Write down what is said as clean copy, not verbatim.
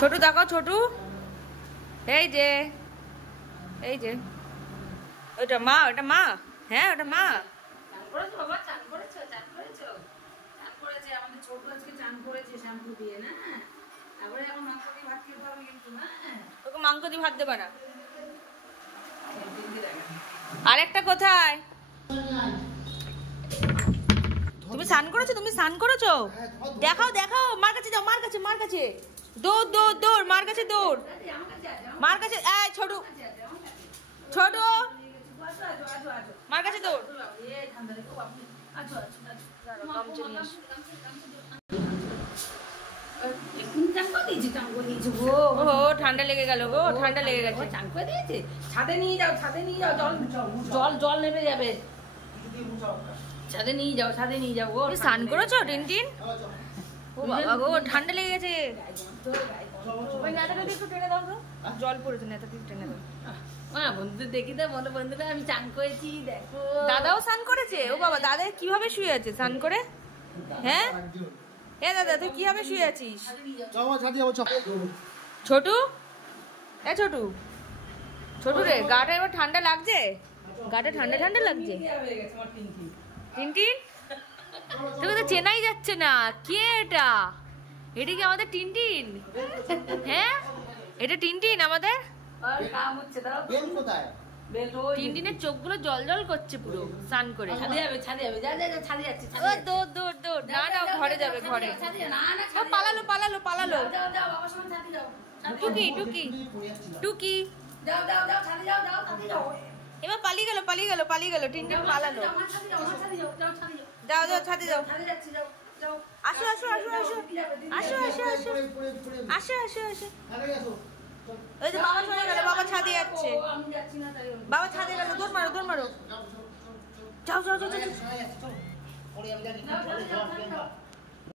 ছোটু দেখো, ছোটু এই যে ওটা মা, ওটা মা, হ্যাঁ ওটা মা। তোকে মাংস দিয়ে ভাত দেবে না। আরেকটা কোথায়? তুমি স্নান করেছো? তুমি স্নান করেছো? দেখাও দেখাও, মার কাছে যাও, মার কাছে, মার কাছে দৌড় দৌড় দৌড়, মার কাছে দৌড়, মার কাছে। এই ছোটু, ছোটু মার কাছে দৌড়। ঠান্ডা লেগে গেল গো, ঠান্ডা লেগে গেছে। চান করে দিয়েছে, ছাদে নিয়ে যাও, ছাদে নিয়ে যাও, জল জল জল নেমে যাবে। ছাদে নিয়ে যাও, ছাদে নিয়ে যাও গো। স্নান করেছো টিনটিন? ও বাবা গো, ঠান্ডা লেগে গেছে। ওই নেতাটা একটু টেনে দাও তো, জল পড়েছে, নেতাটা টেনে দাও। বন্ধুদের দেখি তো, বলো বন্ধুরা আমি চান করেছি দেখো। দাদাও স্নান করেছে? ও বাবা, দাদা কিভাবে শুয়ে আছে স্নান করে? হ্যাঁ এ দাদা, তুই কিভাবে শুয়ে আছিস? ছোটু, এ ছোটু, ছোটু রে, গাটা এবার ঠান্ডা লাগছে? গাটা ঠান্ডা ঠান্ডা লাগছে? টিনটিন, তোকে তো চেনাই যাচ্ছে না। কে এটা? এটা কি আমাদের টিনটিন? হ্যাঁ, এটা টিনটিন আমাদের। টিনটিনের চোখগুলো জল জল করছে পুরো স্নান করে। দৌড় দৌড় দৌড়। না না, ঘরে যাবে, ঘরে। পালালো পালালো পালালো। টুকি টুকি টুকি, এবার পালিয়ে গেল, পালিয়ে গেল, পালিয়ে গেল। টিনটিন পালালো। যাও যাও, ছাদে যাও। আসো আসো আসো আসো আসো আসো আসো আসো আসো আসো। ওই যে বাবা চলে গেল, বাবা ছাদে যাচ্ছে, বাবা ছাদে গেল। দৌড় মারো, দৌড় মারো। যাও যাও যাও যাও।